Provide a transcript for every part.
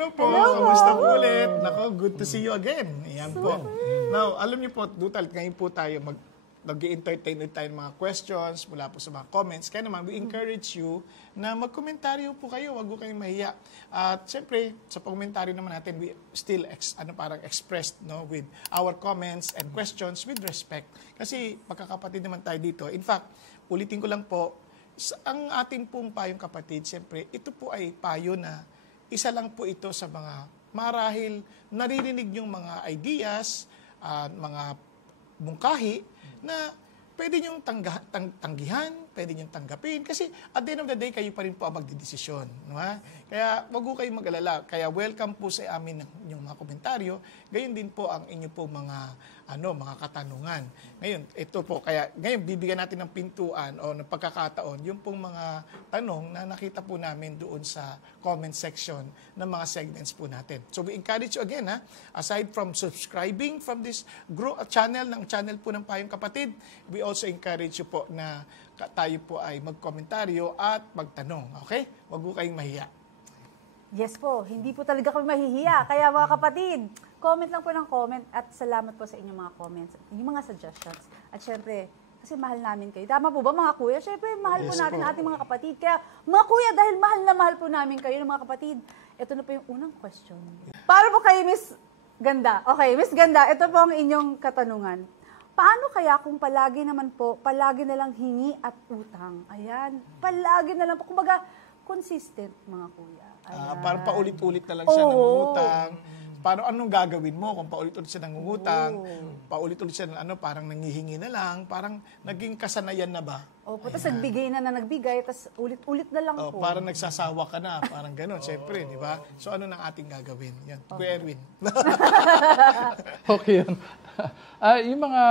Hello po. Kamusta po ulit? Nako, good to see you again. Ayan po. Now, alam niyo po, Dutal, ngayon po tayo mag-i-entertain tayo ng mga questions mula po sa mga comments. Kaya naman, we encourage you na mag-komentaryo po kayo. Huwag po kayong mahiya. At siyempre, sa komentaryo naman natin, we still parang expressed with our comments and questions with respect. Kasi magkakapatid naman tayo dito. In fact, ulitin ko lang po, ang ating pong payong kapatid, siyempre, ito po ay payo na isa lang po ito sa mga marahil naririnig yung mga ideas, mga mungkahi na pwede niyong tanggihan, pwede niyong tanggapin. Kasi at the end of the day, kayo pa rin po ang magdidesisyon. Diba? Kaya wag po kayong mag-alala. Kaya welcome po sa amin yung mga komentaryo. Gayon din po ang inyo po mga katanungan. Ngayon, ito po, kaya ngayon bibigyan natin ng pintuan o ng pagkakataon yung pong mga tanong na nakita po namin doon sa comment section ng mga segments po natin. So we encourage you again, aside from subscribing from this channel po ng Payong Kapatid, we also encourage you po na tayo po ay magkomentaryo at magtanong. Okay? Huwag po kayong mahiya. Yes po, hindi po talaga kami mahihiya. Kaya mga kapatid, comment lang po ng comment at salamat po sa inyong mga comments, yung mga suggestions. At syempre, kasi mahal namin kayo. Tama po ba mga kuya? Syempre, mahal po natin ating mga kapatid. Kaya mga kuya, dahil mahal na mahal po namin kayo ng mga kapatid, ito na po yung unang question. Para po kay Miss Ganda. Okay, Miss Ganda, ito po ang inyong katanungan. Paano kaya kung palagi na lang hingi at utang? Ayan, palagi na lang po. Kumbaga, consistent mga kuya. Parang paulit-ulit na lang siya nangungutang. Paano anong gagawin mo kung paulit-ulit siya nangungutang? Paulit-ulit siya parang nangihingi na lang, parang naging kasanayan na ba? Opo, tapos nagbigay na nagbigay, tapos ulit-ulit na lang po. Parang nagsasawa ka na, parang gano'n, syempre, di ba? So ano nang ating gagawin? Yan, Kuya Erwin. Okay yan. Yung mga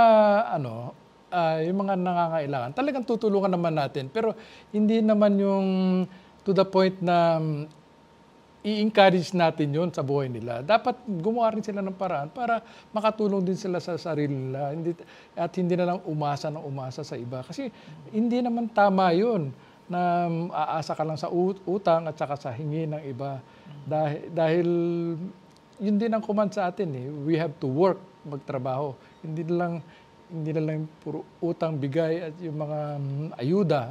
yung mga nangangailangan, talagang tutulungan naman natin, pero hindi naman yung to the point na i-encourage natin yon sa buhay nila. Dapat gumawa rin sila ng paraan para makatulong din sila sa sarili nila. At hindi na lang umasa sa iba. Kasi hindi naman tama yun na aasa ka lang sa utang at saka sa hingi ng iba. Dahil yun din ang command sa atin. We have to work, magtrabaho. Hindi na lang puro utang, bigay at yung mga ayuda.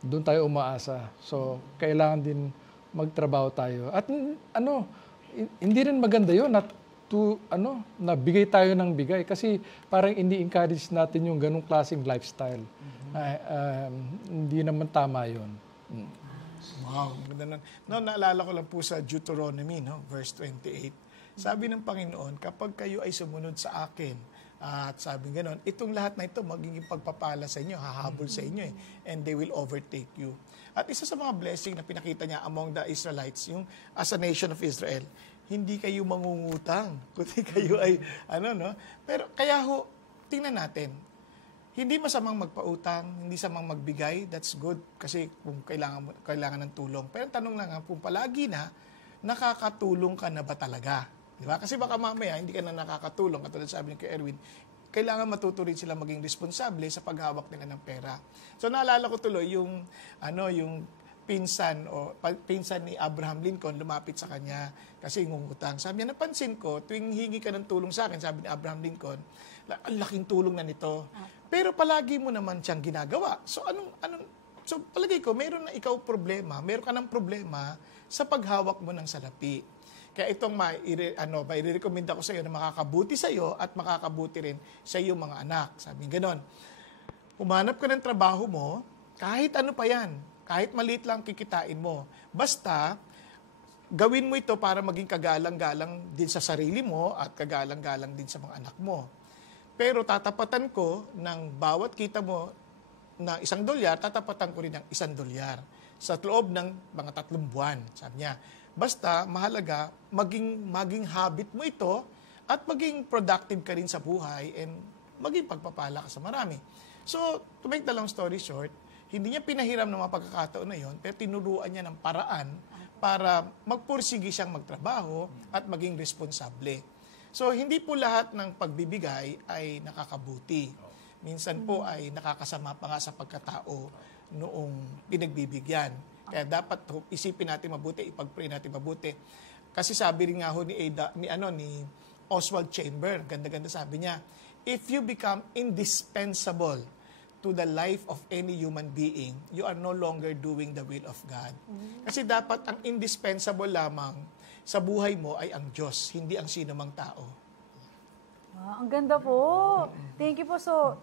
Doon tayo umaasa. So, kailangan din magtrabaho tayo. At hindi rin maganda 'yon at na bigay tayo ng bigay kasi parang ini-encourage natin yung ganung klaseng lifestyle. Hindi naman tama 'yon. Wow, ganda nun. Naalala ko lang po sa Deuteronomy, verse 28. Sabi ng Panginoon, kapag kayo ay sumunod sa akin, at sabi gano'n, itong lahat na ito magiging pagpapala sa inyo, hahabol sa inyo and they will overtake you. At isa sa mga blessing na pinakita niya among the Israelites, yung as a nation of Israel, hindi kayo mangungutang, kundi kayo ay, Pero kaya tingnan natin, hindi masamang magpautang, hindi masamang magbigay, that's good, kasi kung kailangan ng tulong. Pero tanong lang, kung palagi na, nakakatulong ka na ba talaga? Diba? Kasi baka mamaya, hindi ka na nakakatulong, katulad sabi ni Kuya Erwin, kailangan matuto rin sila maging responsable sa paghawak nila ng pera. So naalala ko tuloy yung pinsan ni Abraham Lincoln lumapit sa kanya kasi ngungutang. Sabi niya, napansin ko, tuwing hingi ka ng tulong sa akin, sabi ni Abraham Lincoln, ang laking tulong na nito. Pero palagi mo naman siyang ginagawa. So so palagi ko, meron ka ng problema sa paghawak mo ng salapi. Kaya itong mai-recommenda ko sa iyo na makakabuti sa iyo at makakabuti rin sa iyong mga anak. Sabi gano'n, humanap ka ng trabaho mo, kahit ano pa yan, kahit maliit lang kikitain mo. Basta, gawin mo ito para maging kagalang-galang din sa sarili mo at kagalang-galang din sa mga anak mo. Pero tatapatan ko ng bawat kita mo na $1, tatapatan ko rin ng $1 sa loob ng mga 3 buwan, sabi niya. Basta, mahalaga, maging habit mo ito at maging productive ka rin sa buhay and maging pagpapala ka sa marami. So, to make the long story short, hindi niya pinahiram ng mga pagkakataon na yon, pero tinuruan niya ng paraan para magpursigi siyang magtrabaho at maging responsable. So, hindi po lahat ng pagbibigay ay nakakabuti. Minsan po ay nakakasama pa nga sa pagkatao noong pinagbibigyan. Kaya dapat isipin natin mabuti, ipag-pray natin mabuti. Kasi sabi rin nga ho ni Oswald Chamber, ganda-ganda sabi niya, if you become indispensable to the life of any human being, you are no longer doing the will of God. Kasi dapat ang indispensable lamang sa buhay mo ay ang Diyos, hindi ang sino mang tao. Ang ganda po. Thank you po. So,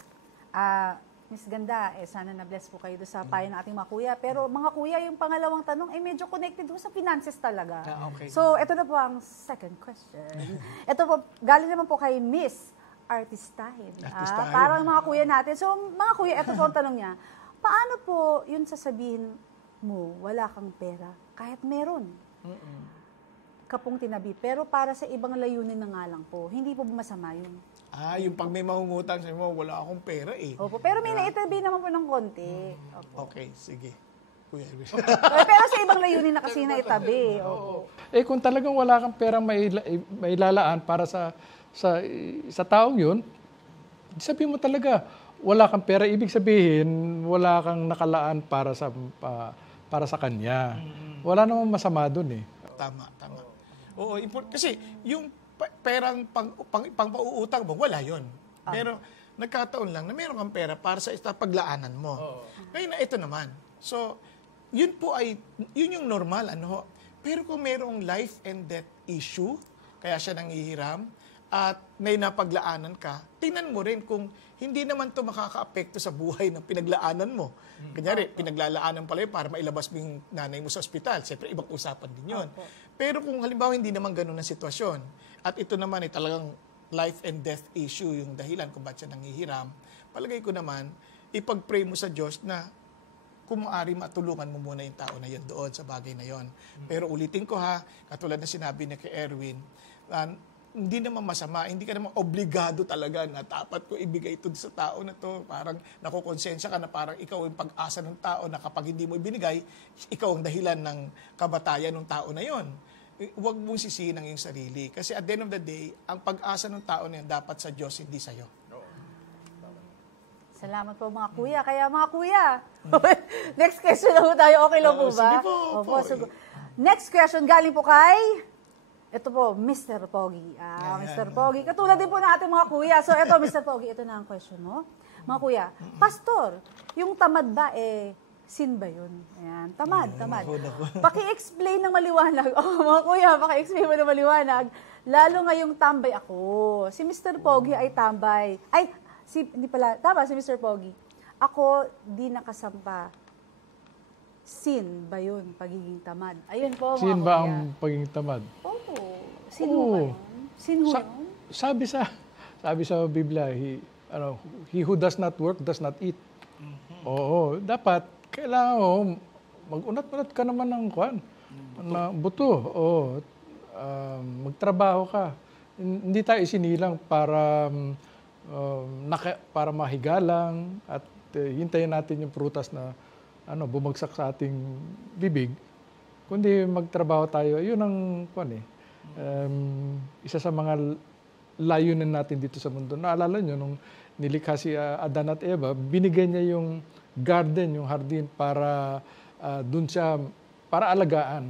Miss Ganda, sana na-bless po kayo doon sa payo ng ating mga kuya. Pero mga kuya, yung pangalawang tanong ay medyo connected doon sa finances talaga. Okay. So, ito na po ang second question. Ito po, galing naman po kay Miss Artistahin. Parang mga kuya natin. So, mga kuya, ito po ang tanong niya. Paano po yun sasabihin mo, wala kang pera, kahit meron? Kapong tinabi. Pero para sa ibang layunin na nga lang po, hindi po masama yun. Yung pag may mangungutang, sabi mo, wala akong pera eh. Opo, pero may naitabi naman po ng konti. Opo. Okay, sige. Kuya Elvis. Pero sa ibang layunin na kasi na itabi. Opo. Kung talagang wala kang perang mailalaan para sa taong yun, sabihin mo talaga, wala kang pera, ibig sabihin, wala kang nakalaan para sa kanya. Wala namang masama dun eh. Tama. Oo, kasi yung perang pang-pauutang mo, wala yon. Pero nagkataon lang na meron kang pera para sa paglaanan mo. Ngayon na ito naman. So, yun yung normal. Pero kung merong life and death issue, kaya siya nangihiram, at may napaglaanan ka, tingnan mo rin kung hindi naman to makaka-apekto sa buhay ng pinaglaanan mo. Kanyari, pinaglalaanan pala yun para mailabas mo yung nanay mo sa ospital. Siyempre, ibang usapan din yun. Pero kung halimbawa hindi naman ganun ang sitwasyon, at ito naman ay talagang life and death issue yung dahilan kung ba't siya nangihiram, palagay ko naman, ipag-pray mo sa Diyos na kung maaari matulungan mo muna yung tao na yun doon sa bagay na yun. Pero ulitin ko katulad na sinabi ni kay Erwin, hindi naman masama, hindi ka naman obligado talaga na dapat ko ibigay ito sa tao na to. Parang nakukonsensya ka na parang ikaw yung pag-asa ng tao na kapag hindi mo ibinigay, ikaw ang dahilan ng kabatayan ng tao na yon. Huwag mong sisihin ang iyong sarili. Kasi at the end of the day, ang pag-asa ng tao na yun dapat sa Diyos, hindi sa'yo. Salamat po mga kuya. Kaya mga kuya, next question na po tayo. Okay lang po ba? Sige po. Next question galing po kay... Ito po, Mr. Pogi. Mr. Pogi. Katulad din po ng ating mga kuya. So, ito, Mr. Pogi, ito na ang question mo. Mga kuya, Pastor, yung tamad ba, sin ba yun? Ayan, tamad. Paki-explain ng maliwanag. Mga kuya, paki-explain mo ng maliwanag. Lalo ngayong tambay ako. Si Mr. Pogi ay tambay. Tama, si Mr. Pogi. Ako, di nakasampa. Sin ba yun, pagiging tamad? Ayun po, mga Sin ba kuya. ang pagiging tamad? Oo. Sin mo ba yun? Sin mo yun? Sabi sa Biblia, he who does not work does not eat. Oo, dapat kailangan mo mag-unat-unat ka naman ng na buto. Magtrabaho ka. Hindi tayo isinilang para mahiga lang at hintayin natin yung prutas na bumagsak sa ating bibig, kundi magtrabaho tayo. Yun ang isa sa mga layunin natin dito sa mundo. Naalala nyo, nung nilikha si Adan at Eva, binigay niya yung garden, yung hardin para dun siya, para alagaan.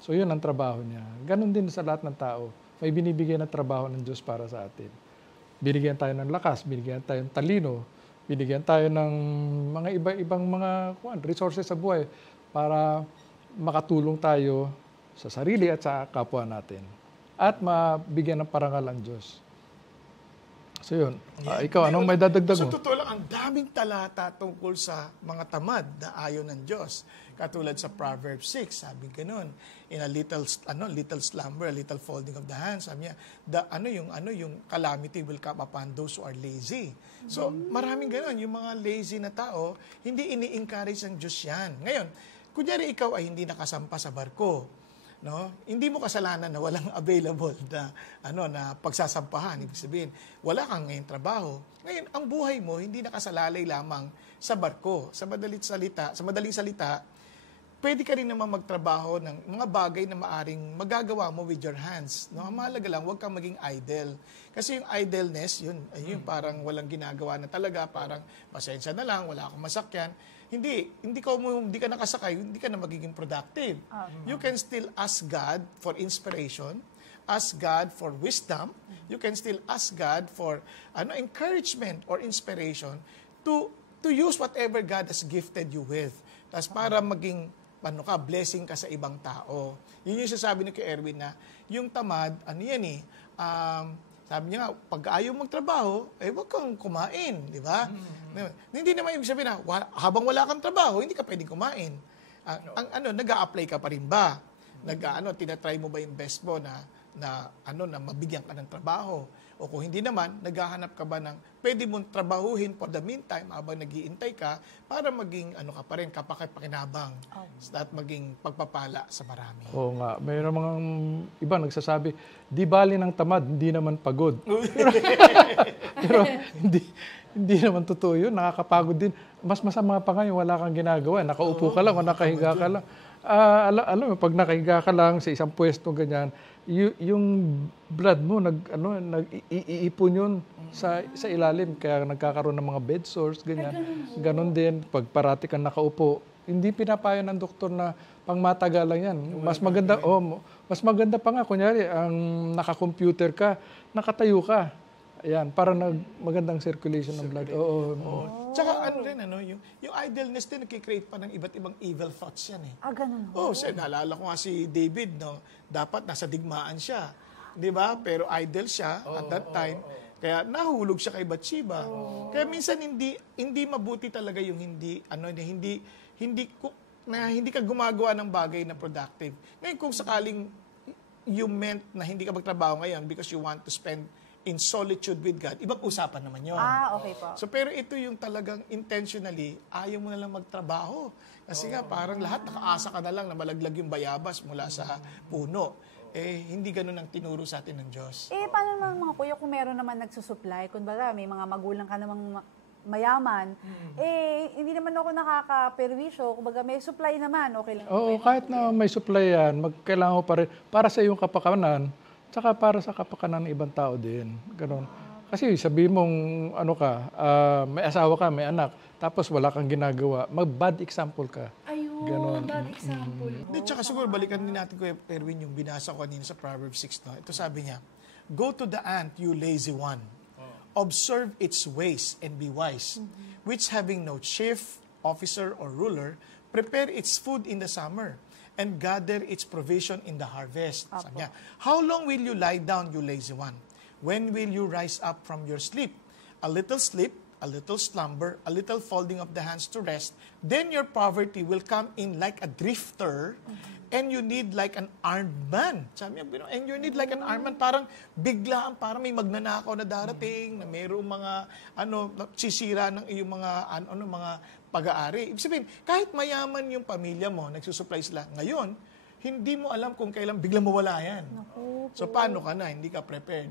So yun ang trabaho niya. Ganon din sa lahat ng tao. May binibigay na trabaho ng Diyos para sa atin. Binigyan tayo ng lakas, binigyan tayo ng talino, binigyan tayo ng mga iba-ibang mga resources sa buhay para makatulong tayo sa sarili at sa kapwa natin. At mabigyan ng parangal ang Diyos. So yun. Ikaw, anong may dadagdag mo? Sa totoo lang, ang daming talata tungkol sa mga tamad na ayaw ng Diyos. Katulad sa Proverbs 6, sabi ganun, in a little slumber, a little folding of the hands. Sabi niya, yung calamity will come upon those who are lazy. So, maraming ganun. Yung mga lazy na tao, hindi ini-encourage ng Diyos yan. Ngayon, kunyari ikaw ay hindi nakasampa sa barko, no? Hindi mo kasalanan na walang available na pagsasampahan. Ibig sabihin, wala kang ngayon trabaho. Ngayon, ang buhay mo hindi nakasalalay lamang sa barko. Sa madaling salita, pwede ka rin naman magtrabaho ng mga bagay na maaring magagawa mo with your hands. No? Ang mahalaga lang, huwag kang maging idle. Kasi yung idleness, yun parang walang ginagawa na talaga, parang pasensya na lang, wala akong masakyan. Hindi ka nakasakay, hindi ka na magiging productive. You can still ask God for inspiration, ask God for wisdom, you can still ask God for encouragement or inspiration to use whatever God has gifted you with. Tapos para maging blessing ka sa ibang tao. Yun yung sasabi ni kay Erwin na yung tamad, sabi niya nga, pag ayaw magtrabaho, huwag kang kumain, di ba? Hindi naman ibig sabihin na habang wala kang trabaho, hindi ka pwedeng kumain. Nag-a-apply ka pa rin ba? Tinatry mo ba yung best mo na mabigyan ka ng trabaho? O kung hindi naman, naghahanap ka ba ng pwede mong trabahuhin for the meantime habang nag-iintay ka para maging ka pa rin, kapaki-pakinabang at maging pagpapala sa marami. Oo nga. Mayroon mga iba nagsasabi, di bali ng tamad, hindi naman pagod. pero hindi naman totoo yun. Nakakapagod din. Mas masama pa nga yung wala kang ginagawa. Nakaupo ka lang o nakahiga ka lang. Alam mo, pag nakahiga ka lang sa isang pwesto ganyan, yung blood mo nag-iipon yun sa ilalim, kaya nagkakaroon ng mga bed sores ganyan. Ganon din pag parati kang nakaupo. Hindi pinapayo ng doktor na pangmatagalan yan. Mas maganda pa nga kunyari ang naka-computer ka, nakatayo ka. Ayan, para magandang circulation ng blood. Oo. Tsaka yung idleness din nagki-create pa ng iba't ibang evil thoughts yan eh. Ganun. Naalala ko nga si David, dapat nasa digmaan siya. 'Di ba? Pero idle siya at that time. Kaya nahulog siya kay Bathsheba. Kaya minsan hindi mabuti talaga yung hindi ka gumagawa ng bagay na productive. Ngayon kung sakaling you meant na hindi ka magtrabaho ngayon because you want to spend in solitude with God, ibang usapan naman yun. Okay po. So, pero ito yung talagang intentionally, ayaw mo na lang magtrabaho. Kasi nga, parang lahat nakaasa ka na lang na malaglag yung bayabas mula sa puno. Hindi ganun ang tinuro sa atin ng Diyos. Paano naman mga kuya kung meron naman nagsusupply? Kumbaga, may mga magulang ka namang mayaman, hindi naman ako nakaka-perwisyo. Kumbaga, may supply naman, okay lang. Oo, kahit na may supply yan, kailangan mo pa rin, para sa iyong kapakanan, tsaka para sa kapakanan ng ibang tao din. Ganon. Kasi sabi mong may asawa ka, may anak, tapos wala kang ginagawa, mag-bad example ka. Ayun, bad example. Tsaka siguro balikan din natin, Kuya Erwin, yung binasa ko kanina sa Proverbs 6. Ito sabi niya, "Go to the ant, you lazy one. Observe its ways and be wise, which having no chief, officer, or ruler, prepare its food in the summer, and gather its provision in the harvest." Sabi niya, "How long will you lie down, you lazy one? When will you rise up from your sleep? A little sleep, a little slumber, a little folding of the hands to rest. Then your poverty will come in like a drifter, and you need like an armed man." Sabi niya, and you need like an armed man. Parang biglaan, parang may magnanakaw na darating, na mayroong mga, sisira ng iyong mga, mga pag-aari. Ibig sabihin, kahit mayaman yung pamilya mo, nagsusupply sila, ngayon, hindi mo alam kung kailan biglang mawala yan. So, paano ka na? Hindi ka prepared.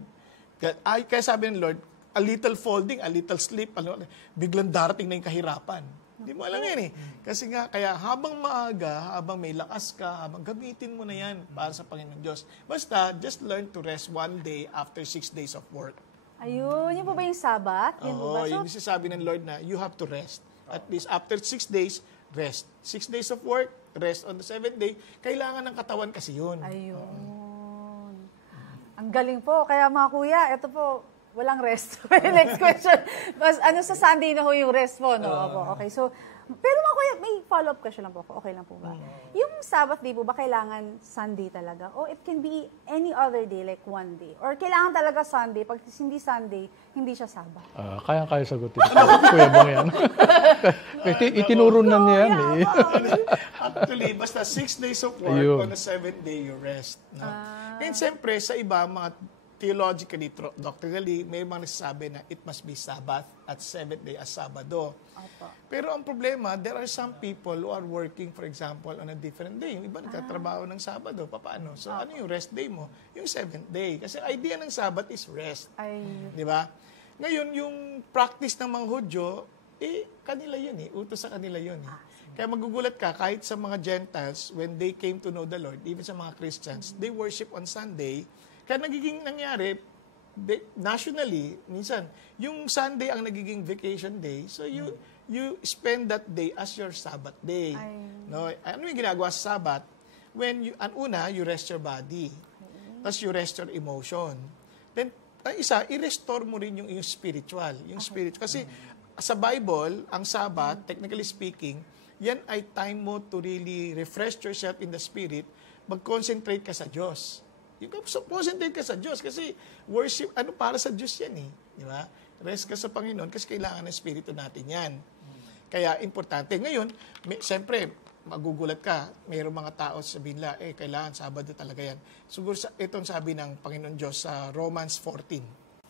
Kaya sabi ng Lord, a little folding, a little sleep, biglang darating na yung kahirapan. Hindi mo alam yan eh. Kasi nga, kaya habang maaga, habang may lakas ka, habang gamitin mo na yan para sa Panginoon Diyos. Basta, just learn to rest one day after 6 days of work. Ayun, yun po ba yung Sabat? Yun yung sasabi ng Lord na you have to rest. At least after 6 days, rest. 6 days of work, rest on the 7th day. Kailangan ng katawan kasi yun. Ayun. Ang galing po. Kaya mga kuya, ito po, walang rest. Next question. Sa Sunday na ho yung rest po, no? Okay, so, pero mga kuya, may follow-up question lang po ako. Okay lang po ba? Yung Sabbath day po ba kailangan Sunday talaga? O it can be any other day, like one day? Or kailangan talaga Sunday? Pag hindi Sunday, hindi siya Sabbath? Kayang-kaya sagutin. Kuya bang yan? Itinuro na niya yan eh. Actually, basta 6 days of work, on the 7th day, you rest. No? And siyempre, sa iba, mga theologically, doctrinally, may mga nagsasabi na it must be Sabbath at 7th day as Sabado. Pero ang problema, there are some people who are working, for example, on a different day. Yung iba nagtatrabaho ng Sabado. Paano? So, ano yung rest day mo? Yung 7th day. Kasi idea ng Sabbath is rest. Di ba? Ngayon, yung practice ng mga Hudyo, kanila yun eh. Utos sa kanila yun eh. Kaya magugulat ka, kahit sa mga Gentiles, when they came to know the Lord, even sa mga Christians, they worship on Sunday. Kaya nagiging nangyari, nationally, minsan, yung Sunday ang nagiging vacation day, so you spend that day as your Sabbath day. No? Ano yung ginagawa sa Sabbath? When you rest your body. Tapos you rest your emotion. Then, i-restore mo rin yung spiritual. Yung spiritual. Kasi sa Bible, ang Sabbath, technically speaking, yan ay time mo to really refresh yourself in the Spirit, mag-concentrate ka sa Diyos. Yung concentrate ka sa Diyos kasi worship, para sa Diyos yan eh. Di ba? Rest ka sa Panginoon kasi kailangan ng Espiritu natin yan. Kaya importante. Ngayon, siyempre, magugulat ka, mayroong mga tao sabihin nila, kailangan Sabado talaga yan. Siguro itong sabi ng Panginoon Diyos sa Romans 14.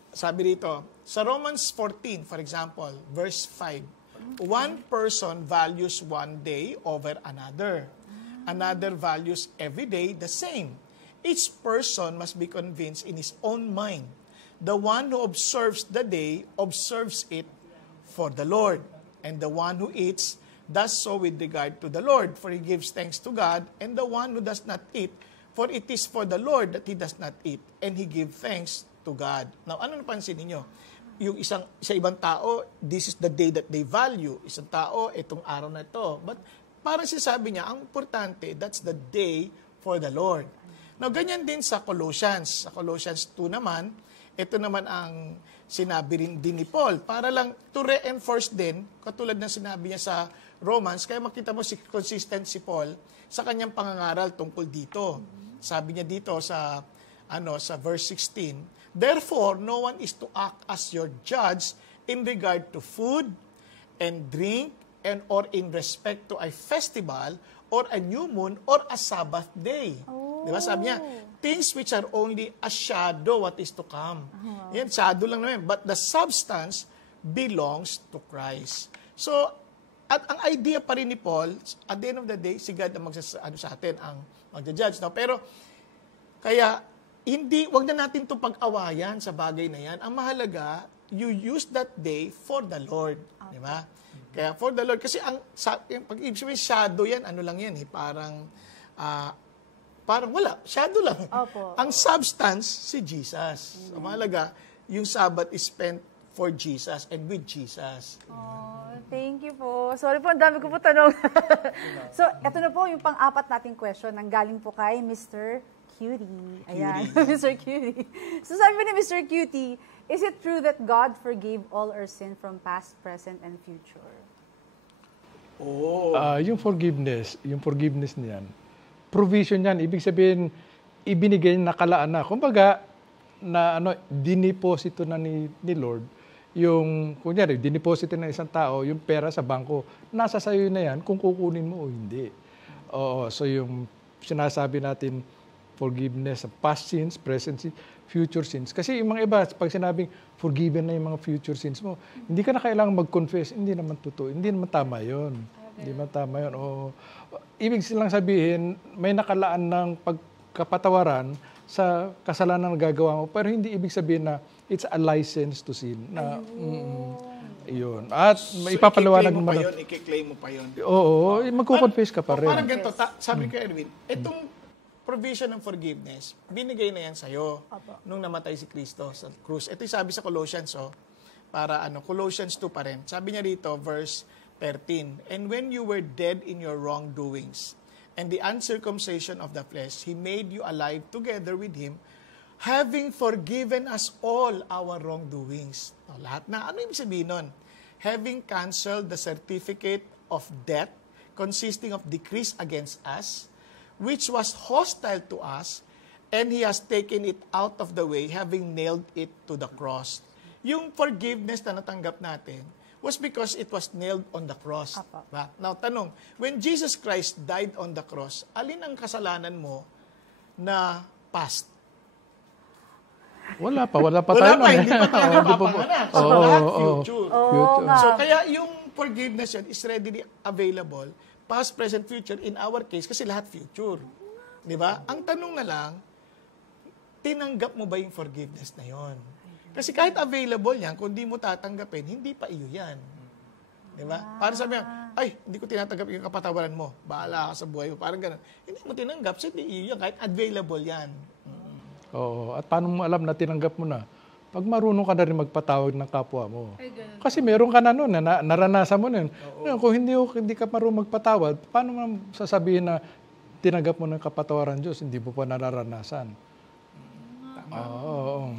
Sabi dito, sa Romans 14, for example, verse 5, one person values one day over another. Another values every day the same. Each person must be convinced in his own mind. The one who observes the day observes it for the Lord. And the one who eats does so with regard to the Lord, for he gives thanks to God. And the one who does not eat, for it is for the Lord that he does not eat, and he gives thanks to God. Now, ano napansin ninyo? Yung sa ibang tao, this is the day that they value. Isang tao, itong araw na ito. But parang sinasabi niya, ang importante, that's the day for the Lord. Now, ganyan din sa Colossians. Sa Colossians 2 naman, ito naman ang sinabi rin din ni Paul. Para lang to reinforce din, katulad ng sinabi niya sa Romans, kaya makita mo consistent si Paul sa kanyang pangangaral tungkol dito. Sabi niya dito sa verse 16, therefore, no one is to act as your judge in regard to food and drink or in respect to a festival or a new moon or a Sabbath day. Di ba? Sabi niya, things which are only a shadow what is to come. Yan, shadow lang naman. But the substance belongs to Christ. So, at ang idea pa rin ni Paul, at the end of the day, si God ang sa atin, ang magja-judge. No? Pero, kaya, wag na natin itong pag-awayan sa bagay na yan. Ang mahalaga, you use that day for the Lord. Di ba? Kaya for the Lord, kasi pag ibig sabihin, shadow yan, ano lang yan, parang wala, shadow lang. Opo. Ang substance, si Jesus. Ang mahalaga, yung Sabbath is spent for Jesus and with Jesus. Oh, thank you po. Sorry po, ang dami ko po tanong. So, eto na po yung pang-apat nating question. Nanggaling po kay Mr. Cutie. Ayan, Mr. Cutie. So sabi ni Mr. Cutie, is it true that God forgave all our sin from past, present, and future? Yung forgiveness niyan, provision yan. Ibig sabihin, ibinigay nakalaan na. Kumbaga, diniposito na ni Lord, yung, kunyari, diniposito ng isang tao, yung pera sa bangko, nasa sayo na yan kung kukunin mo o hindi. So yung sinasabi natin, forgiveness of past sins, present sins, future sins. Kasi yung mga iba, pag sinabing forgiven na yung mga future sins mo, hindi ka na kailangan mag-confess, hindi naman totoo, hindi naman tama yun. Hindi naman tama yun. Ibig silang sabihin, may nakalaan ng pagkapatawaran sa kasalanan na gagawa mo, pero hindi ibig sabihin na it's a license to sin. Na, yun. At ipapaliwanag mo yun, i-claim mo pa yun. Oo, magko-confess ka pa rin. Parang ganito, sabi ko, Erwin, itong provision ng forgiveness, binigay na yan sa'yo nung namatay si Kristo sa krus. Ito yung sabi sa Colossians, Colossians 2 pa rin. Sabi niya dito, verse 13, and when you were dead in your wrongdoings and the uncircumcision of the flesh, He made you alive together with Him, having forgiven us all our wrongdoings. Lahat na. Ano ibig sabihin nun? Having canceled the certificate of debt consisting of decrees against us, which was hostile to us, and He has taken it out of the way, having nailed it to the cross. Yung forgiveness na natanggap natin was because it was nailed on the cross. Ba? Now, tanong, when Jesus Christ died on the cross, alin ang kasalanan mo na past? Wala pa tayo. Hindi pa tayo napapanganak. So, lahat future. So, kaya yung forgiveness yan is readily available, past, present, future, in our case, kasi lahat future. Di ba? Ang tanong na lang, tinanggap mo ba yung forgiveness na yon? Kasi kahit available yan, kung di mo tatanggapin, hindi pa iyo yan. Di ba? Para sabi ay, hindi ko tinatanggap yung kapatawaran mo. Bahala ka sa buhay mo. Parang ganun. Hindi mo tinanggap, so hindi yan. Kahit available yan. Oo. At paano mo alam na tinanggap mo na? Pag marunong ka na rin magpatawag ng kapwa mo. Kasi meron ka na nun, naranasan mo nun. Ngayon, kung hindi ka marunong magpatawad, paano mo sasabihin na tinanggap mo ng kapatawaran Diyos, hindi mo pa nararanasan? Oo.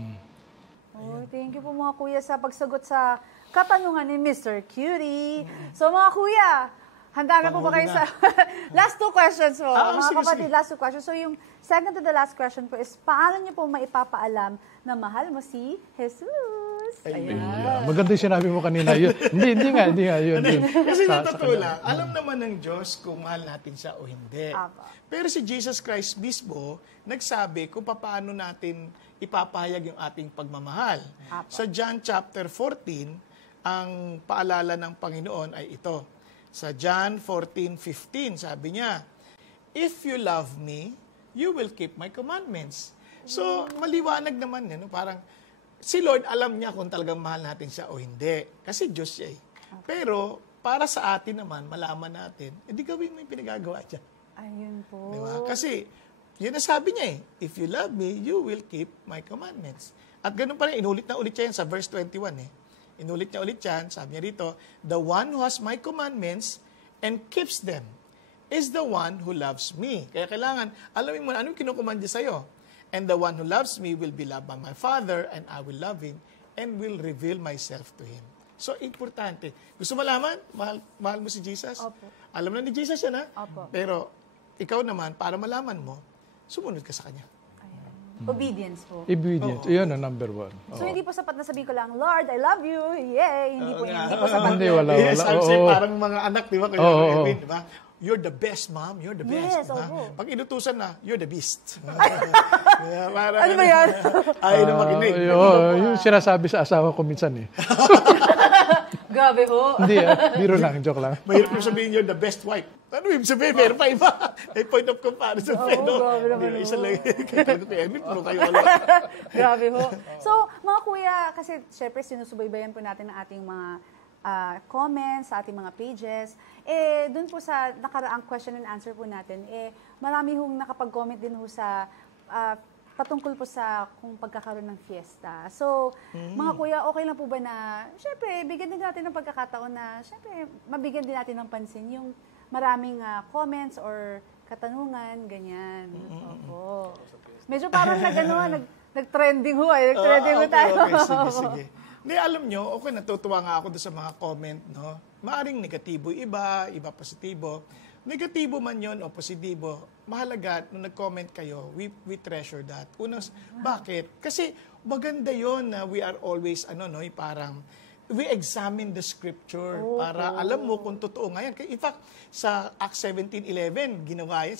Oh, thank you po mga kuya sa pagsagot sa katanungan ni Mr. Cutie. So mga kuya, handa na po ba kayo sa last two questions po? Mga sige, kapatid, sige. last two questions. So yung second to the last question po is, paano niyo po maipapaalam na mahal mo si Jesus? Ayan. Yeah. Maganda yung sinabi mo kanina. Yun. hindi nga. Yun. Kasi natutulak, lang, alam naman ng Diyos kung mahal natin siya o hindi. Apa. Pero si Jesus Christ mismo, nagsabi kung paano natin ipapahayag yung ating pagmamahal. Apa. Sa John chapter 14, ang paalala ng Panginoon ay ito. Sa John 14:15, sabi niya, "If you love me, you will keep my commandments." So, maliwanag naman yan. No? Parang, si Lord alam niya kung talagang mahal natin siya o hindi. Kasi Diyos siya eh. Pero, para sa atin naman, malaman natin, edi gawin mo yung pinagagawa niya. Ayun po. Diba? Kasi, yun ang sabi niya eh, "If you love me, you will keep my commandments." At ganun pa rin, inulit na ulit siya yan sa verse 21 eh. Inulit niya ulit yan, sabi niya rito, "The one who has my commandments and keeps them is the one who loves me." Kaya kailangan, alamin mo na anong kinukuman niya sa'yo. "And the one who loves me will be loved by my Father, and I will love him, and will reveal myself to him." So, importante. Gusto malaman? Mahal mo si Jesus? Opo. Alam na ni Jesus yan, ha? Opo. Pero, ikaw naman, para malaman mo, sumunod ka sa Kanya. Obedience po. Obedient. Yan ang number one. So hindi po sapat na sabihin ko lang, "Lord, I love you." Yay! Hindi po sapat. Hindi, wala. Yes, I'm saying Oo. parang mga anak, di ba? Kaya Edwin, di ba? "You're the best, mom. You're the best." Yes, di ba? opo. Pag inutusan na, "You're the beast." Parang, Ano ba yan? Ayaw na makinig. Yung sinasabi sa asawa ko minsan eh. Grabe ho. Hindi biro lang, joke lang. Mahirap yung sabihin, "You're the best wife." Ano yung sabihin? Meron pa iba. May point of comparison. Oo, no? grabe naman, Hindi, isa oo. lang. Kaya talaga kay Edwin, puro kayo wala. Grabe ho. So, mga kuya, kasi syempre sinusubaybayan po natin ang ating mga comments, sa ating mga pages. Dun po sa nakaraang question and answer po natin, marami hong nakapag-comment din ho sa patungkol po sa kung pagkakaroon ng fiesta. So, mga kuya, okay lang po ba na, syempre, bigyan din natin ng pagkakataon na, syempre, mabigyan din natin ng pansin yung maraming comments or katanungan, ganyan. Opo. Medyo parang nag-trending ho eh. Nag-trending ho tayo. Okay, sige. Hindi, alam nyo, okay, natutuwa nga ako doon sa mga comment, no? Maaring negatibo iba positibo. Negatibo man yon o positibo, mahalaga, nung nag-comment kayo, we treasure that. Unang, bakit? Kasi maganda yon na we are always, parang, we examine the scripture para alam mo kung totoo nga yan. In fact, sa Acts 17:11, ginawa yan.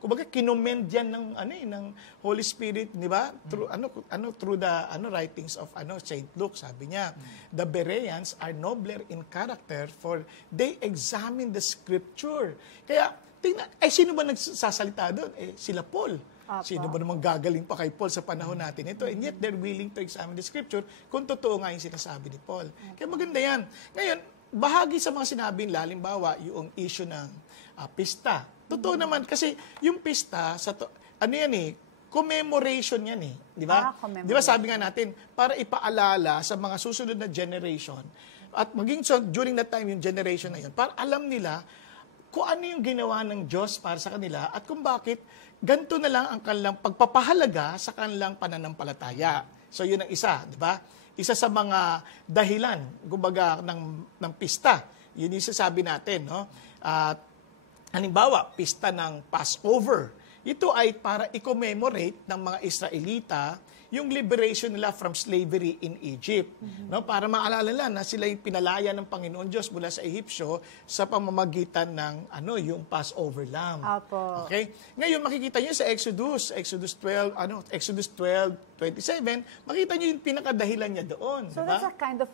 Kumbaga, kinommend yan ng Holy Spirit, di ba? Through the writings of Saint Luke, sabi niya, "The Bereans are nobler in character, for they examine the scripture." Kaya, tingnan, sino ba nagsasalita doon? Sila Paul. Sino ba namang gagaling pa kay Paul sa panahon natin ito? And yet, they're willing to examine the scripture kung totoo nga yung sinasabi ni Paul. Kaya maganda yan. Ngayon, bahagi sa mga sinabi nila, halimbawa, yung issue ng pista. Totoo naman, kasi yung pista, commemoration yan eh. Di ba? Di ba sabi nga natin, para ipaalala sa mga susunod na generation, at maging during that time, yung generation na yun, para alam nila kung ano yung ginawa ng Diyos para sa kanila at kung bakit ganito na lang ang kanilang pagpapahalaga sa kanilang pananampalataya. So yun ang isa, di ba? Isa sa mga dahilan, kumbaga, ng pista. Yun yung sasabi natin, no? Halimbawa, pista ng Passover. Ito ay para i-commemorate ng mga Israelita yung liberation nila from slavery in Egypt. No, para maalala nila na sila yung pinalaya ng Panginoon Diyos mula sa Ehipsyo sa pamamagitan ng yung Passover lamb. Apo. Okay? Ngayon makikita niyo sa Exodus 12:27, makita niyo yung pinakadahilan niya doon, So di ba? that's a kind of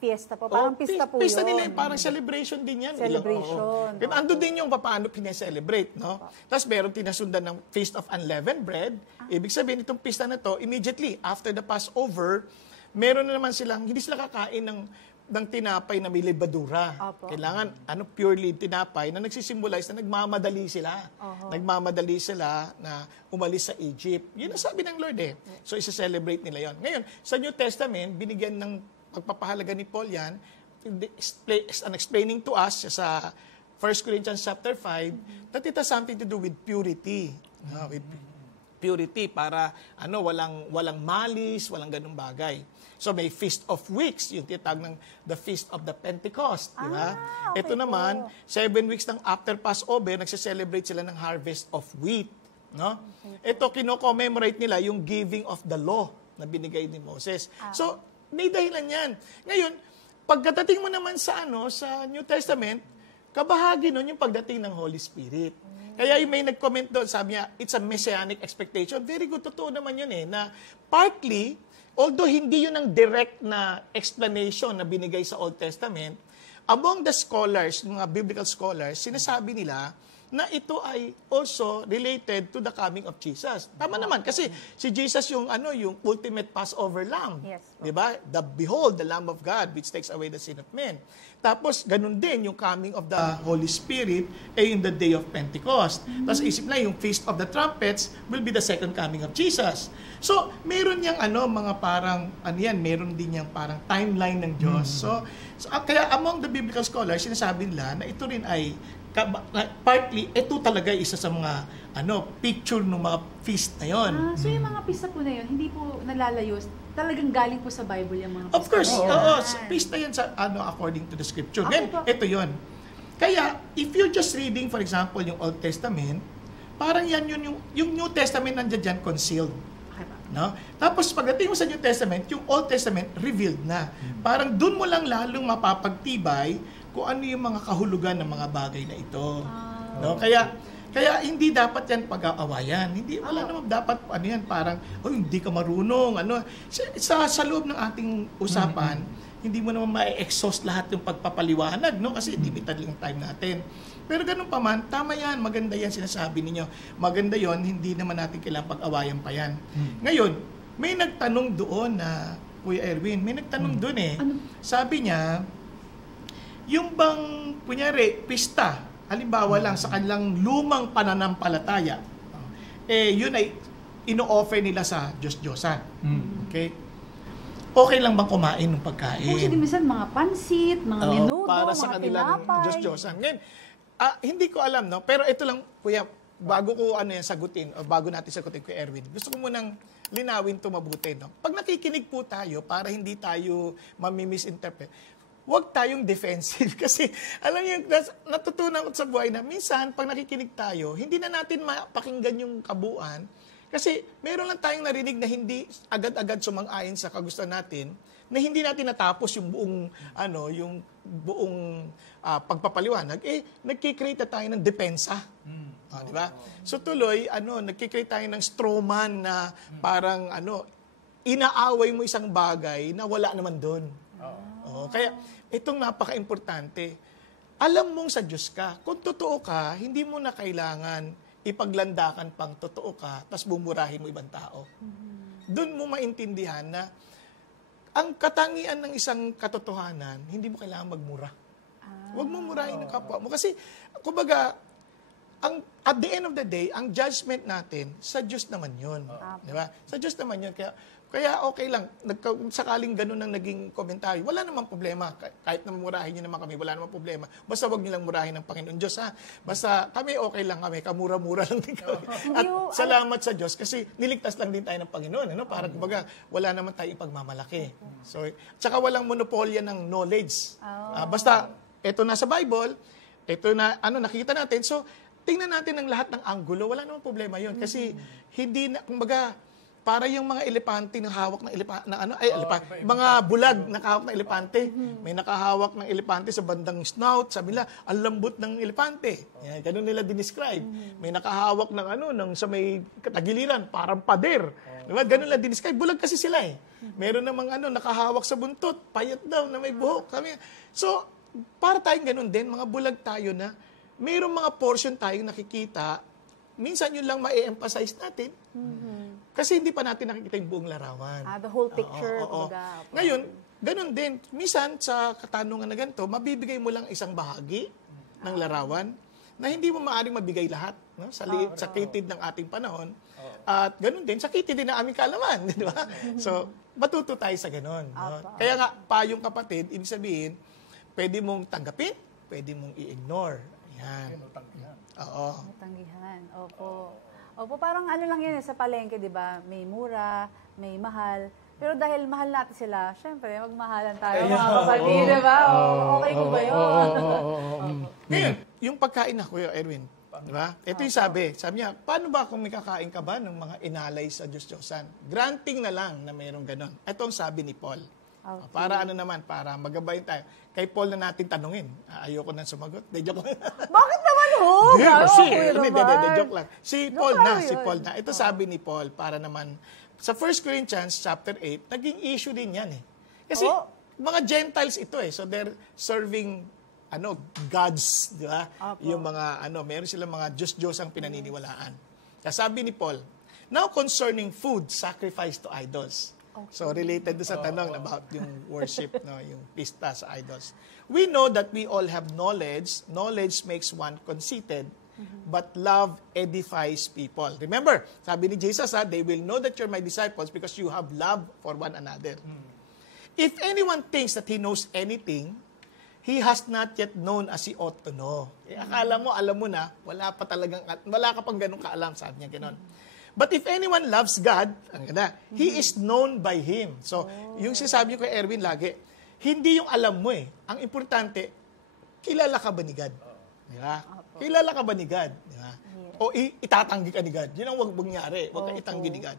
fiesta po. Parang pista po Pista yun. nila, parang celebration din yan. Celebration. Oo. Ando din yung paano pinaselebrate, no? Tapos meron tinasundan ng Feast of Unleavened Bread. Ibig sabihin, itong pista na to, immediately after the Passover, meron na naman silang, hindi sila kakain ng ng tinapay na may libadura. Opo. Kailangan purely tinapay na nagsisimbolize na nagmamadali sila. Nagmamadali sila na umalis sa Egypt. Yun ang sabi ng Lord eh. So isa-celebrate nila yon. Ngayon, sa New Testament, binigyan ng pagpapahalaga ni Paul yan, explaining to us sa 1 Corinthians chapter 5, that it has something to do with purity. With purity para walang malis, walang ganung bagay. So may Feast of Weeks, yung tinatawag ng the Feast of the Pentecost, di ba? Okay Ito naman, 7 weeks ng after Passover, nagse-celebrate sila ng harvest of wheat, no? Ito kino-commemorate nila yung giving of the law na binigay ni Moses. So may dahilan 'yan. Ngayon, pagdating mo naman sa sa New Testament, kabahagi nun yung pagdating ng Holy Spirit. Kaya yung may nag-comment doon, sabi niya, it's a messianic expectation. Very good, totoo naman yun na partly, although hindi yun ang direct na explanation na binigay sa Old Testament, among the scholars, mga biblical scholars, sinasabi nila na ito ay also related to the coming of Jesus. Tama naman, kasi si Jesus yung ultimate Passover lamb. Yes. 'Di ba? Behold, the Lamb of God which takes away the sin of men. Tapos, ganun din yung coming of the Holy Spirit in the day of Pentecost. Tapos isip na yung Feast of the Trumpets will be the second coming of Jesus. So, meron yang mga parang, meron din yang parang timeline ng Diyos. So, kaya among the biblical scholars, sinasabi nila na ito rin ay partly, ito talaga isa sa mga picture ng mga feast na yon. So yung mga pista po na yun, hindi po nalalayo, talagang galing po sa Bible yung mga pista. Of course, na yun. oo. Feast na yan sa, according to the scripture. Okay Then, po. ito yon. Kaya, if you're just reading, for example, yung Old Testament, parang yan yung New Testament nandiyan dyan, concealed. Okay pa. No? Tapos pagdating mo sa New Testament, yung Old Testament revealed na. Parang doon mo lang lalong mapapagtibay kung ano yung mga kahulugan ng mga bagay na ito. No? Kaya hindi dapat yan pag-aawayan. Hindi wala naman dapat parang hindi ka marunong sa loob ng ating usapan, hindi mo naman ma-exhaust lahat yung pagpapaliwanag, no? Kasi limited lang time natin. Pero ganun pa man, tama yan, maganda yan sinasabi ninyo. Maganda yon, hindi naman natin kailangang pag-awayan pa yan. Ngayon, may nagtanong doon na, Kuya Erwin, may nagtanong doon Sabi niya, yung bang, kunyari, pista, halimbawa lang sa kanilang lumang pananampalataya, yun ay ino-offer nila sa Diyos-Diyosan. Okay? Okay lang bang kumain ng pagkain? Kung sige minsan mga pansit, mga menudo, para sa mga kanilang tinapay. Diyos-Diyosan. Ngayon, hindi ko alam, no? Pero ito lang, Kuya, bago ko sagutin, o bago natin sagutin, Kuya Erwin, gusto ko munang linawin ito mabuti, no? Pag nakikinig po tayo, para hindi tayo mami-misinterpret, huwag tayong defensive. Kasi, alam niyo, natutunan ko sa buhay na minsan, pag nakikinig tayo, hindi na natin mapakinggan yung kabuuan. Kasi, meron lang tayong narinig na hindi agad-agad sumang-ayon sa kagustuhan natin, na hindi natin natapos yung buong pagpapaliwanag, nagkikreate tayo ng depensa. Di ba? So tuloy, nagkikreate tayo ng strawman na parang, inaaway mo isang bagay na wala naman doon. Kaya, itong napaka-importante. Alam mong sa Diyos ka. Kung totoo ka, hindi mo na kailangan ipaglandakan pang totoo ka, tapos bumurahin mo ibang tao. Doon mo maintindihan na ang katangian ng isang katotohanan, hindi mo kailangan magmura. Huwag mo murahin ng kapwa mo. Kasi, kumbaga, at the end of the day, ang judgment natin, sa Diyos naman yun. Di ba? Sa Diyos naman yun. Kaya okay lang, sakaling ganun ang naging komentaryo, wala namang problema. Kahit na murahin nyo naman kami, wala namang problema. Basta wag nyo lang murahin ng Panginoon Diyos, ha? Basta kami okay lang kami, kamura-mura lang din kami. At salamat sa Diyos kasi niligtas lang din tayo ng Panginoon. Para kumbaga, wala naman tayo ipagmamalaki. So, tsaka walang monopolya ng knowledge. Basta, ito na sa Bible, ito na, nakikita natin. So, tingnan natin ang lahat ng anggulo, wala namang problema yun. Kasi, hindi na, kumbaga, para yung mga elepante na hawak ng mga bulag na hawak ng elepante. May nakahawak ng elepante sa bandang snout, sabi nila, ang lambot ng elepante. Yan, ganun nila dinescribe. May nakahawak ng sa may katagiliran, parang pader. Diba? Ganun nila dinescribe. Bulag kasi sila Meron namang nakahawak sa buntot, payat daw na may buhok. So, para tayong ganun din, mga bulag tayo na mayroong mga portion tayong nakikita, minsan yun lang ma-emphasize natin. Kasi hindi pa natin nakikita yung buong larawan. The whole picture. Ngayon, ganun din, minsan sa katanungan na ganito, mabibigay mo lang isang bahagi ng larawan na hindi mo maaaring mabigay lahat, no? Sa kitid ng ating panahon. At ganun din, sa kitid din ng aming kaalaman, di ba? So, matuto tayo sa ganun. No? Kaya nga, payong kapatid, ibig sabihin, pwede mong tanggapin, pwede mong i-ignore. Yan. Oo. Matanggihan. Opo. Opo, parang ano lang yan sa palengke, di ba? May mura, may mahal. Pero dahil mahal natin sila, syempre, magmahalan tayo, mga kapatid, di ba? Okay ko ba yun? Ngayon, yung pagkain na, Kuya Erwin, di ba? Ito yung sabi niya, paano ba kung may kakain ka ba ng mga inalay sa Diyos-Diyosan? Granting na lang na mayroong ganon. Ito ang sabi ni Paul. Okay. Para ano naman, para magabayin tayo. Kay Paul na natin tanungin. Ayoko nang sumagot. De, joke lang. Bakit naman ho? Joke lang. Si Paul na. Ito sabi ni Paul, para naman, sa 1 Corinthians chapter 8, naging issue din yan eh. Kasi mga Gentiles ito eh. So they're serving gods, di ba? Yung mga meron silang mga Diyos ang pinaniniwalaan. Kaya sabi ni Paul, now concerning food sacrificed to idols. So related do sa tanong about yung worship, yung pista sa idols. We know that we all have knowledge. Knowledge makes one conceited, but love edifies people. Remember, sabi ni Jesus, they will know that you're my disciples because you have love for one another. If anyone thinks that he knows anything, he has not yet known as he ought to know. Akala mo, alam mo na, wala ka pang ganun kaalam, sabi niya ganon. But if anyone loves God, he is known by Him. So, yung sinasabi ko kay Erwin lagi, hindi yung alam mo eh. Ang importante, kilala ka ba ni God? Di ba? Kilala ka ba ni God? Di ba? O itatanggi ka ni God. Yun ang wag mangyari. Wag ka itanggi ni God.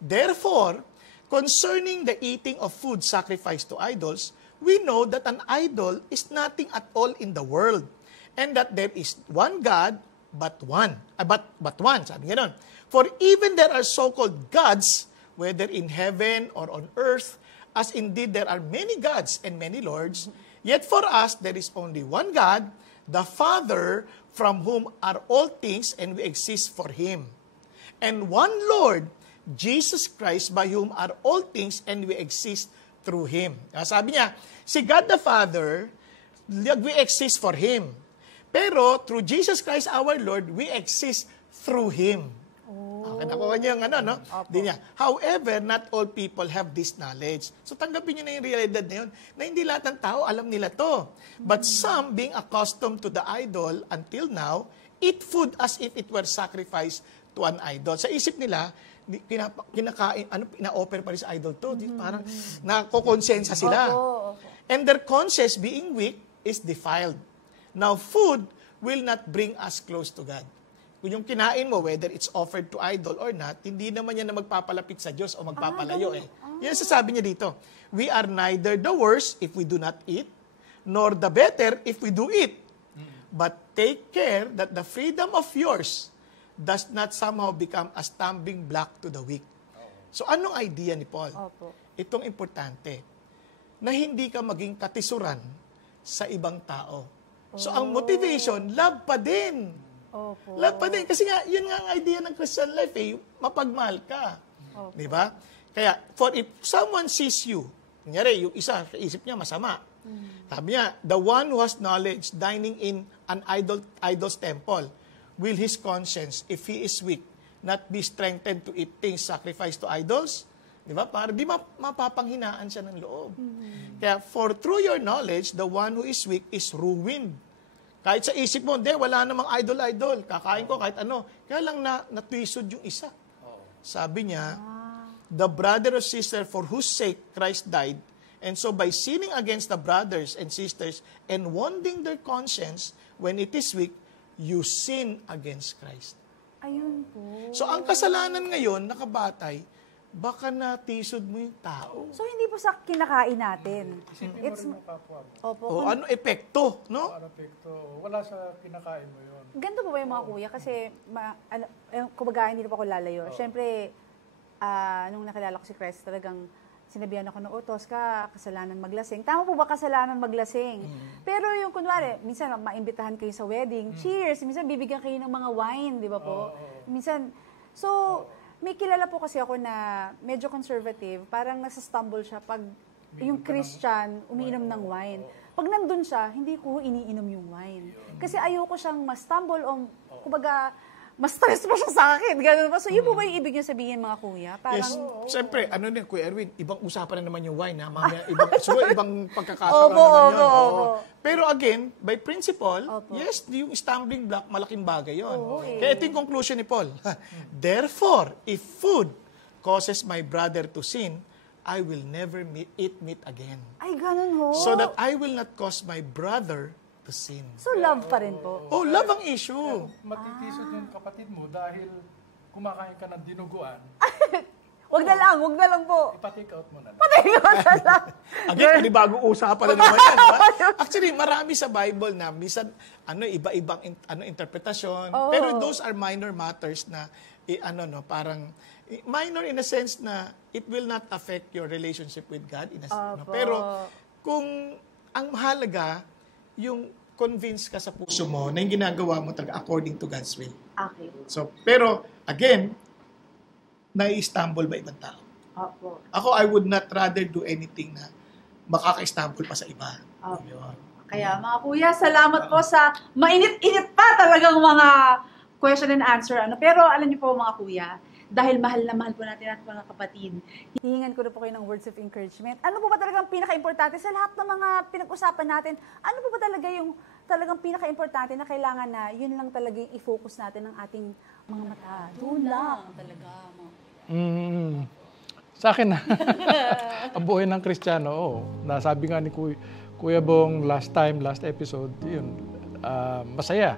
Therefore, concerning the eating of food sacrificed to idols, we know that an idol is nothing at all in the world. And that there is one God, but one. But one, sabi nga nun. For even there are so-called gods, whether in heaven or on earth, as indeed there are many gods and many lords, yet for us there is only one God, the Father, from whom are all things, and we exist for Him. And one Lord, Jesus Christ, by whom are all things, and we exist through Him. Sabi niya, si God the Father, we exist for Him. Pero through Jesus Christ our Lord, we exist through Him. Okay, nakuha niya yung Di niya. However, not all people have this knowledge. So tanggapin niyo na yung realidad na yun, na hindi lahat ng tao alam nila to. But some, being accustomed to the idol until now, eat food as if it were sacrificed to an idol. Sa isip nila, kinakain, ina-offer pa rin sa idol to. Parang nakokonsensya sila. And their conscience being weak is defiled. Now, food will not bring us close to God. Kung yung kinain mo, whether it's offered to idol or not, hindi naman yan na magpapalapit sa Diyos o magpapalayo eh. Yan sasabi niya dito. We are neither the worse if we do not eat, nor the better if we do eat. But take care that the freedom of yours does not somehow become a stumbling block to the weak. So anong idea ni Paul? Itong importante, na hindi ka maging katisuran sa ibang tao. So ang motivation, love pa din. Love pa din. Kasi nga, yun nga ang idea ng Christian life eh, mapagmahal ka. Di ba? Kaya, for if someone sees you, kunyari, yung isa, kaisip niya masama. Sabi niya, the one who has knowledge dining in an idol's temple, will his conscience, if he is weak, not be strengthened to eat things sacrificed to idols? Di ba? Para di mapapanghinaan siya ng loob. Kaya, for through your knowledge, the one who is weak is ruined. Kahit sa isip mo, hindi, wala namang idol. Kakain ko kahit ano. Kaya lang natwisod yung isa. Sabi niya, the brother or sister for whose sake Christ died, and so by sinning against the brothers and sisters and wounding their conscience when it is weak, you sin against Christ. Ayun po. So ang kasalanan ngayon, nakabatay, baka natisod mo yung tao. So, hindi po sa kinakain natin. It's, O ano epekto, no? Wala sa kinakain mo yun. ganito po ba yung mga kuya? Kasi, kumbaga, hindi na po ako lalayo. Siyempre, nung nakilala ko si Christ, talagang sinabihan ako na utos ka, kasalanan maglasing. Tama po ba kasalanan maglasing? Pero yung kunwari, minsan maimbitahan kayo sa wedding, cheers! Minsan bibigyan kayo ng mga wine, di ba po? Minsan, so, may kilala po kasi ako na medyo conservative, parang nasa-stumble siya pag yung Christian, umiinom ng wine. Pag nandun siya, hindi ko iniinom yung wine. Kasi ayoko siyang ma-stumble o, kumbaga, ma-stress pa siya sa akin. Ganun pa. So, yun po ba yung ibig niyo sabihin, mga kuya? Parang, Yes, siyempre, ano din, Kuya Erwin, ibang usapan na naman yung wine, ha? Mamaya, ibang pagkakataon naman yun. opo. Pero again, by principle, Opo. yes, yung stumbling block, malaking bagay yun. Oo, Kaya ito yung conclusion ni Paul. Therefore, if food causes my brother to sin, I will never eat meat again. ay, ganun ho. So that I will not cause my brother to sin. So, love pa rin po. Oh, love ang issue. Matitisod yung kapatid mo dahil kumakain ka ng dinuguan, Wag na lang po. ipa-take out mo na lang. Patay ko na lang. Again, panibagong usapan na naman yan. Diba? Actually, marami sa Bible na minsan iba-ibang interpretasyon. Oo. Pero those are minor matters na parang minor in a sense na it will not affect your relationship with God. Opo. Pero kung ang mahalaga, yung convince ka sa puso mo na yung ginagawa mo talaga according to God's will. Okay. So, pero again, nai-stumble ba ibang tao? Opo. Ako, I would not rather do anything na makaka-stumble pa sa iba. Yun. Kaya mga kuya, salamat po sa mainit-init pa talagang mga question and answer. Pero alam niyo po mga kuya, dahil mahal na mahal po natin at mga kapatid, Hihingan ko na po kayo ng words of encouragement. Ano po ba talagang pinaka-importante sa lahat ng mga pinag-usapan natin? Ano po ba talaga yung talagang pinaka-importante na kailangan na yun lang talaga yung i-focus natin ng ating mga mata? Doon lang. talaga. Sa akin na, ang buhay ng Kristiyano, nasabi nga ni Kuya Bong last episode, yun, masaya.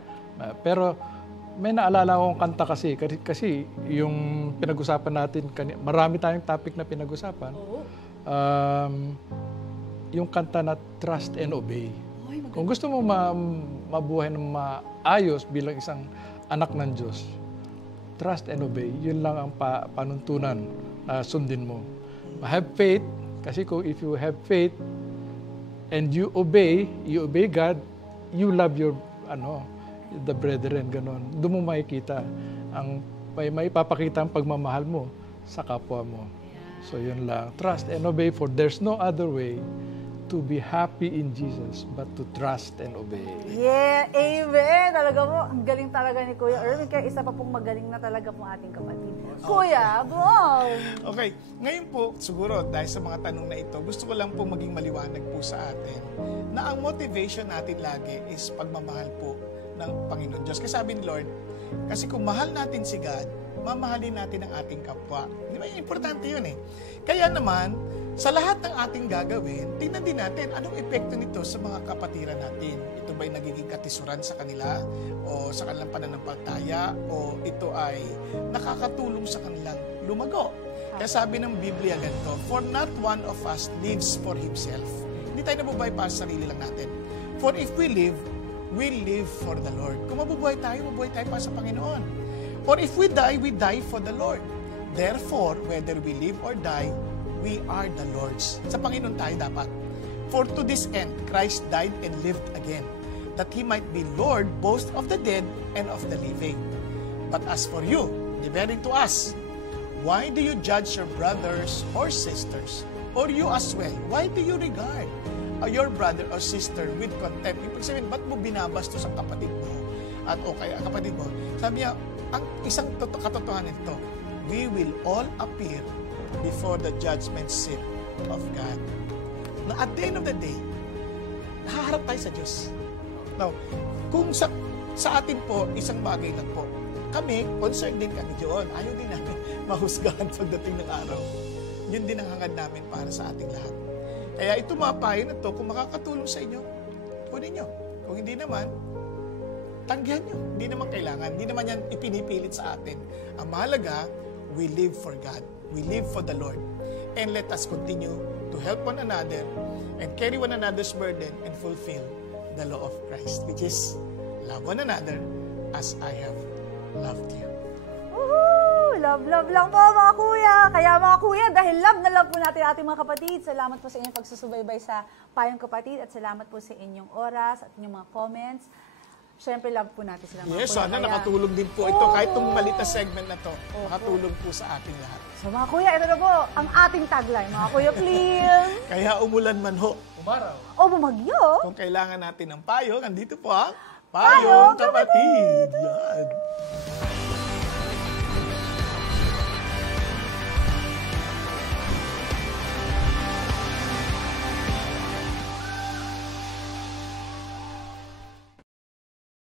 Pero may naalala akong kanta kasi yung pinag-usapan natin, marami tayong topic na pinag-usapan. Yung kanta na Trust and Obey. Kung gusto mo mabuhay ng maayos bilang isang anak ng Diyos, trust and obey, yun lang ang panuntunan na sundin mo. Have faith, kasi if you have faith and you obey God, you love the brethren, ganon. Doon mo makikita may ipapakita ang pagmamahal mo sa kapwa mo. So yun lang. Trust and obey, for there's no other way to be happy in Jesus but to trust and obey. Yeah, amen. Talaga po, ang galing talaga ni Kuya Erwin. Kaya isa pa pong magaling na talaga po ating kapatid. Kuya, wow! Okay, ngayon po, siguro dahil sa mga tanong na ito, gusto ko lang po maging maliwanag po sa atin na ang motivation natin lagi is pagmamahal po ng Panginoon Diyos. Kasi sabi ni Lord, kasi kung mahal natin si God, mamahalin natin ang ating kapwa. Di ba? Importante yun eh. Kaya naman, sa lahat ng ating gagawin, tingnan din natin anong epekto nito sa mga kapatiran natin. Ito ba'y nagiging katisuran sa kanila o sa kanilang pananampalataya o ito ay nakakatulong sa kanilang lumago. Kaya sabi ng Biblia ganito, for not one of us lives for himself. Hindi tayo nabubuhay para sa sarili lang natin. For if we live for the Lord. Kung mabubuhay tayo para sa Panginoon. For if we die for the Lord. Therefore, whether we live or die, we are the Lord's. Sa Panginoon tayo dapat. For to this end, Christ died and lived again, that He might be Lord both of the dead and of the living. But as for you, referring to us, why do you judge your brothers or sisters? Or you as well, why do you regard your brother or sister with contempt? Ibig sabihin, ba't mo binabastos ang kapatid mo? At kaya kapatid mo, sabi niya, ang isang katotohanan nito, we will all appear before the judgment seat of God. Na at the end of the day, haharap tayo sa Diyos. Now, kung sa atin po, isang bagay lang po, kami, concerned din kami doon. Ayaw din namin mahusgahan pagdating ng araw. Yun din ang hangad namin para sa ating lahat. Kaya ito mga payo na to, kung makakatulong sa inyo, kunin nyo. Kung hindi naman, tanggihan nyo. Hindi naman kailangan. Hindi naman yan ipinipilit sa atin. Ang mahalaga, we live for God. We live for the Lord. And let us continue to help one another and carry one another's burden and fulfill the law of Christ, which is love one another as I have loved you. Woohoo! Love lang po mga kuya. Kaya mga kuya, dahil love na love po natin ating mga kapatid, salamat po sa inyong pagsusubaybay sa Payong Kapatid at salamat po sa inyong oras at inyong mga comments. syempre love po natin sila mga Yes, kuya. sana Kaya- nakatulong din po ito. Kahit itong maliit na segment na to, nakatulong po sa ating lahat. So mga kuya, ito na po ang ating tagline. Mga kuya, please. Kaya umulan man ho, Umaraw. O bumagyo. kung kailangan natin ng payo, nandito po ang Payong Payong Kapatid. Yan.